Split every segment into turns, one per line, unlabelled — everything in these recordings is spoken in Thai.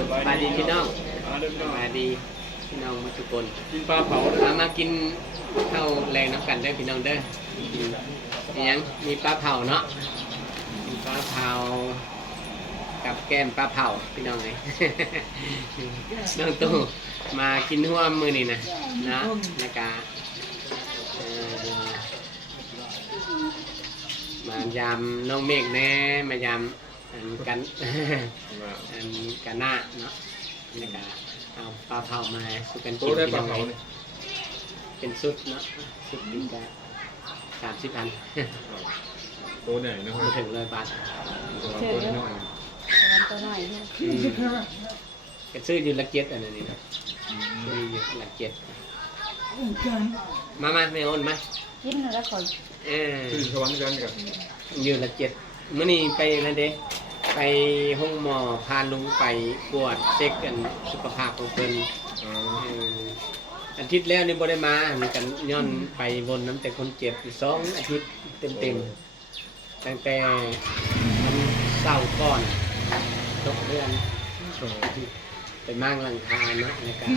สบายดีพี่น้อง
มาเริ่ม
ส
น้อง
บายดีพี่น้องมาทุกคน
กินปลาเผาเลย
มามากินข้าวแรงน้ำกันได้อพี่น้องเด้อกินมีหยังมีปลาเผาเนาะมีปลาเผา กับแก้มปลาเผาพี่น้องไง น้องตู้มากินหัวมือนี่นะนะแล้วก็เอ่อมายามน้องเมฆแน่มายาม อันกัน อันกันหน้าเนาะแล้วก็เอาปลาเผามาสุกัน
โต
กิน
ได้
พี่
ปลา
น้อง
เผา
ไง
เนี่ย
เป็นสุดเนาะสุดดีก็สามสิบพัน
โตใหญ่นะครั
ไม่
บ
ถึงร้อยบาท
โตน้อย
วันตัวหน่อยเนี่ย
อืมก็ซื้ออยู่ละเจ็ดอันนั้นนี่นะซื้ออยู่ละเจ็ดมามาไม่โอนมา
กินแล้วขอ
เออ
คือสวรรค์กันกับ
อยู่ละเจ็ดมื่อนี้ไปนั่นเด้ ไปห้องหมอพาลุงไปตรวจเช็คกันสุขภาพของเพิ่น
อ๋อ
เอออาทิตย์แล้วนี่บ่ได้มาเหมือนกันย้อนไปวนน้ำแต่คนเจ็บอยู่สองอาทิตย์เต็มๆตั้งแต่วันเสาร์ก่อนตกเดือนไปมั่งหลังคาเนาะในการ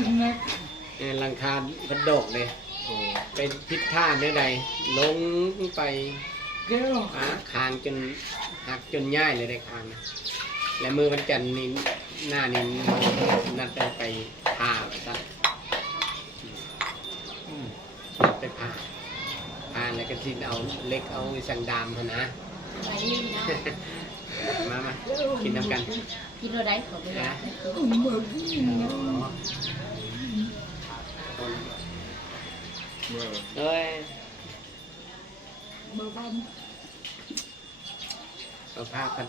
เออหลังคาพัดดกเลย
โอ้
เป็นพิษท่าได้ใดลงไป หาคางจนหักจนย่ายเลยได้คางนะและมือวันจันทร์นี่หน้านี่นัดได้ไปผ่าไปซะอืมนัดไปผ่าผ่าแล้วก็ที่เอาเล็กเอาสังดามหั่นนะ
ไปนี่นะ
มามากินน้ำกัน
กินอะไรขอไปละ
เมื่อ
เอ้ย
เบอร์บ้าน
เอาผ้าพัน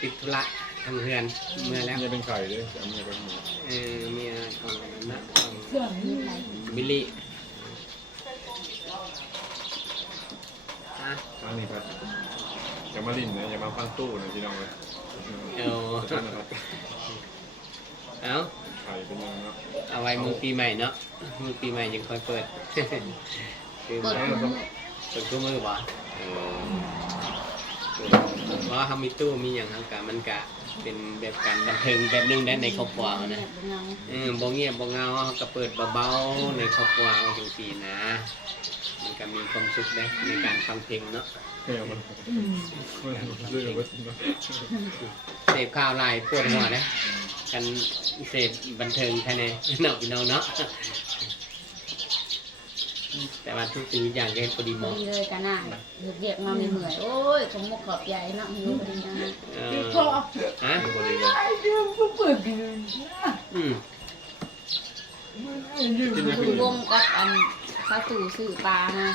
ติดธุระทางเฮือนเมื่อแล้ว
เนี่ยเป็นไข่เลยจะเอาเมียไปหมด
เออเมียของนะของ
มีอะไร
บิลลี่ฮะ
อันนี้ครับอย่ามาลิ้นนะอย่ามาฟังตู้นะพี่น้องเลย
เอา
ท่านนะครับ
เอา
ไข่เป็นยังเนาะ
เอาไว้มือปีใหม่เนาะมือปีใหม่ยังค่อยเปิดคือ
เปิด
มา
มือ
เปิดตู้มือบ่เออเพราะเขามีตู้มีอย่างทางการมันกะเป็นแบบการบันเทิงแบบหนึงได้ในครอบครัวนะ
เอ
อบ่เงียบบ่เงาเขาก็เปิดเบาๆในครอบครัวเอาจังซี่นะ มันก็มีความสุขได้ในการฟังเพลงเนาะ
เฮ้ยมันมันเรื่องว่า
เสพข่าวลายปวดหัวนะกันเสพบันเทิงภายในเนาะพี่น้องเนาะ แต่ว่าทุกสิ่งทุกอย่างก็เฮ็ดพอดีเห
ดี
มาะ
เลยกันน่ะเรียกมาไม่เหนื่อยโอ้ยผมมกขอบใหญ่เนาะอยู่พอดีนะ
เออฮะ
พอดีเลย
อืม
กินยัง
คุณวงกับอันข้าวตู่ซื้อปลามา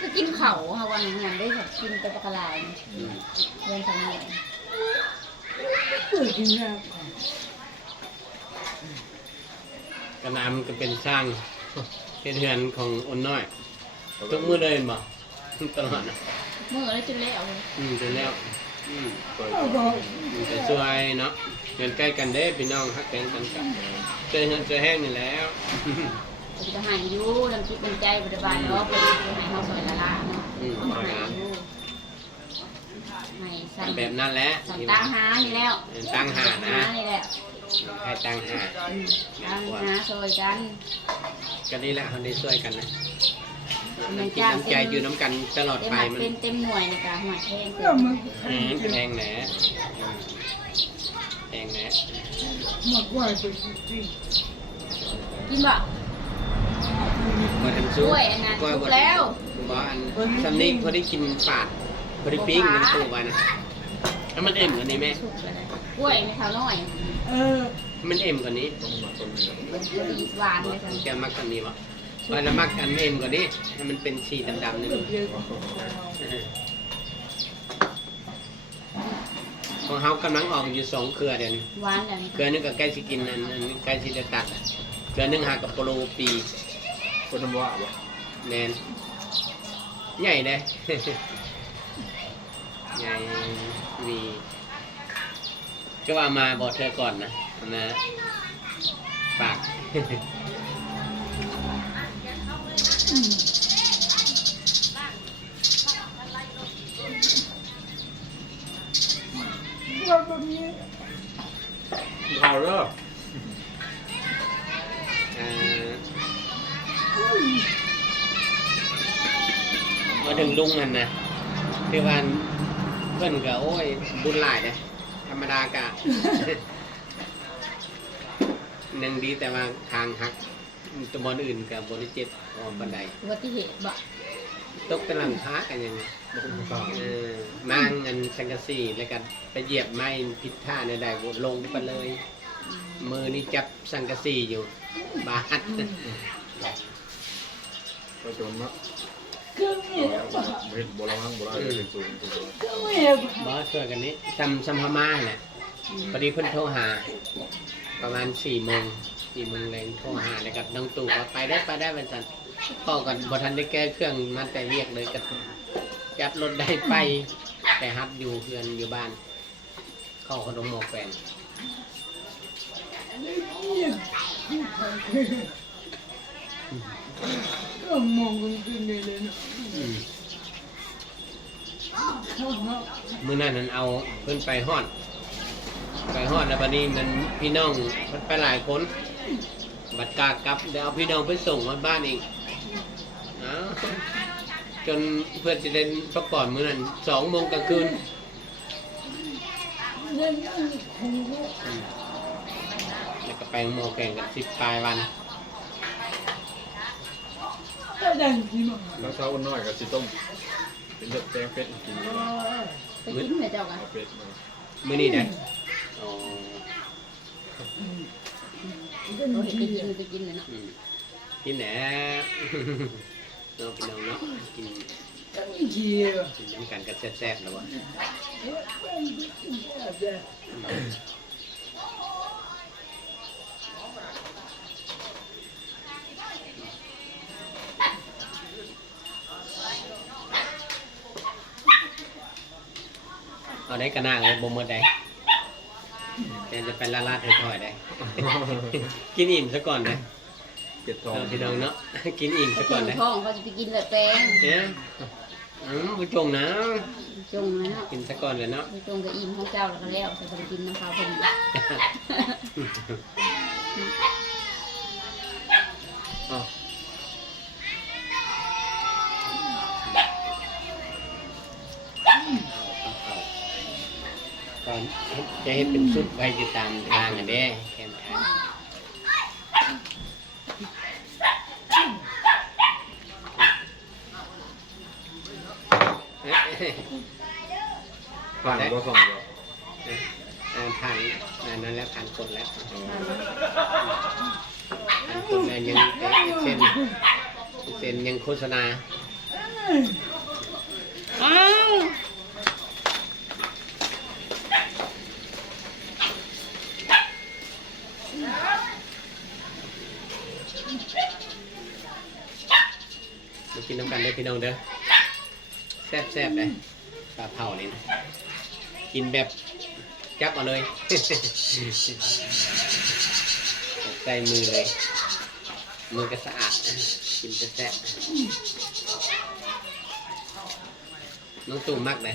ก็กินเข่าค่ะวันนี้ได้แบบกินไปปลากระลายเดินทางเหนื่อย
กระนำก็เป็นสร้าง เป็นเฮือนของอนน้อยทุกมื้อเลยบ่ตลอดนะ
เมื่อแล้วจนแล้วเลย
อืมจนแล้วอืม
เปิด
มันจะช่วยเนาะเงินใกล้กันเด้พี่น้องฮักแกงกันกับเจอเงินเจอแห้งนี่แล้ว
ผมจะหายอยู่ลำคิดลำใจบริบาลเนาะเป็นหายเขาสวยละละเนาะ
อืม
หายอยู่หายสั่น
แบบนั้นแหละ
สั่น
ที่
ตั้
ว่าง
หานี่แล้ว
ตั้งหานะ
นี่แหละ
ให้ตั้งหา
อืมตั้งหาซอยกัน
ก็นี่แหละเขาได้ช่วยกันนะ
มัน
น้ำจิต
จ้าง
น้ำใจอยู่น้ำกันตลอด
เต็ม
ไป
หมัด
มัน
เป็นเต็มหน่วยนะคะหมัดแทงเต็ม
อืมแพงแหนอืมแพงแหน
กินบ่
บ่ทันสู้
กล้วยอันนั้น
กล้วย
ถู
บ่
กแล้ว
บ่อันสำนีพอได้กินฝาดพอได้ปิ้งน้ำตัวไว้นะแล้วมันเอ็มกว่านี้ไหม
สุกเลยกล้วยในเท้าน้อย
มันเอ็มกว่านี้
ต้องมาต้นนี้
เป็นพอดีหวานเลยค่ะ
แกมักกันนี้วะว่าแล้วมักกันเอ็มกว่านี้ให้มันเป็นสีดำๆนี่มันของเฮากำลังออกอยู่สองเครือเดี๋ยวนี้
หวานแบบนี้
เครือหนึงก็ใกล้สิกินอันอันใกล้สิจะตัดอะเครือหนึงหากับโปรปี
คนทำว่าบ่
แมนใหญ่เลยใหญ่มีก็ว่ามาบอกเธอก่อนนะ นะฝาก
ก
ข่าวเด้อ
อ่ามาถึงลุงนั่นนะคือว่าเพื่อนก็โอ้ยบุญหลายเลยธรรมดากะห นึ่งดีแต่ว่าทางหักตัวบอลอื่นกับบริเจ็บออมบันได
อุบัติเหตุบ่
ตกกำลังพักกันยังไง
ข่าว
เออมางเงินสังกะสีแล้วกันไปเหยียบไม้ผิดท่าในใดบลงไปเลย มือนี่จับสังกะสีอยู่บาด
ก็จนเนาะเห็นโบราณโบราณเห็นสูงสูง
บอสช่วยกันนี้ซัมซัมพม่าแหละ พอดีเพิ่นโทรหา ประมาณสี่โมงสี่โมงแรงโทรหาแล้วกับน้องตู่ว่าไปได้ไปได้วันจันทร์พ่อกันบทันได้แก้เครื่องมันแต่เรียกเลยกับจับรถได้ไป แต่ฮับอยู่เพื่อนอยู่บ้าน เข้าขนมหมอกแฟน
ก็มองกันขึ้นเลยเลยเนาะ
อืมมื้อนั้นนั้นเอาเพิ่นไปฮอด ไปฮอดแล้วบัดนี้มันพี่น้องมันไปหลายคน บัดกากลับเดี๋ยวเอาพี่น้องไปส่งมาบ้านอีกอ้าวจนเพื่อนจะเล่นประกอบมื้อนั้นสองโมงกลางคืน
นั่นนั่นคงรู้
อืมแล้วก็ไปโมอแข่งกันสิบปลายวัน
ก็ดังที่มัน
แล้วเช้าวันน้อยกับสิต้มเป็นเลือดแจ้งเป็ดกิน
ไปกินเหมือนเจ้ากัน
เอาเป็ดมา
มื้อนี้นะ อ๋อ
เนไปกินไปกินเลยเนาะ
กินแหนเนาะๆน้องเนาะกิน
กิ
นน้ำกันกันแซ่บๆแล้ววะเอาได้กระนางเลยบ่หมดได้ แต่จะไปละลาดถอยๆได้ กินอิ่มซะก่อนนะ
เก็ดทอง
เราพี่น้องเนาะ กินอิ่มซะก่อนนะ
ท้องเขาจะไปกินแบบแป้ง
เนี่ยอืมผู้จงนะ
จงนะเนาะ
กินซะก่อนเลยเนาะ
ไปจงกับอิ่มของเจ้าแล้วก็แล้วจะไปกินน้ำข้าวพอดี
อ้าว
อนจะให้เป็นสุดไปติดตามทางอันเด้แคมทาง
ผ่านก็ส่งเดียว
อ่าผ่านอันนั้นแล้วผ่านกดแล้วผ่านกดแล้วยังเซ็นเซ็นยังโฆษณาอ้าว กินน้ำกันเด้อพี่น้องเด้อแซ่บๆเลยปลาเผานี่นะกินแบบจับเอาเลยใส่มือเลย มือก็สะอาดกินจะแซ่บน้องตู่มักเลย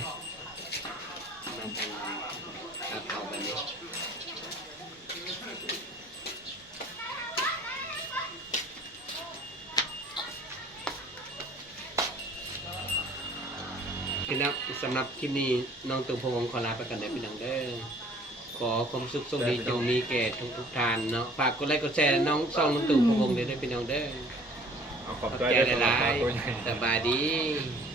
พี่น้องสำหรับคลิปนี้น้องตู่พะวงขอลาไปกันเด้อพี่น้องเด้อขอความสุขสมดีจงมีแก่ทุกทุกๆท่านเนาะฝากกดไลค์กดแชร์น้องซ่องน้องตู่พะวงเด้อเด้อพี่น้องเด้อ
เอาข
ข
อ
อ
บบใจ
ใจ
ด้วย
ห
สำหรับ
ลาย
ปลาตัวใหญ่
ๆสบายดี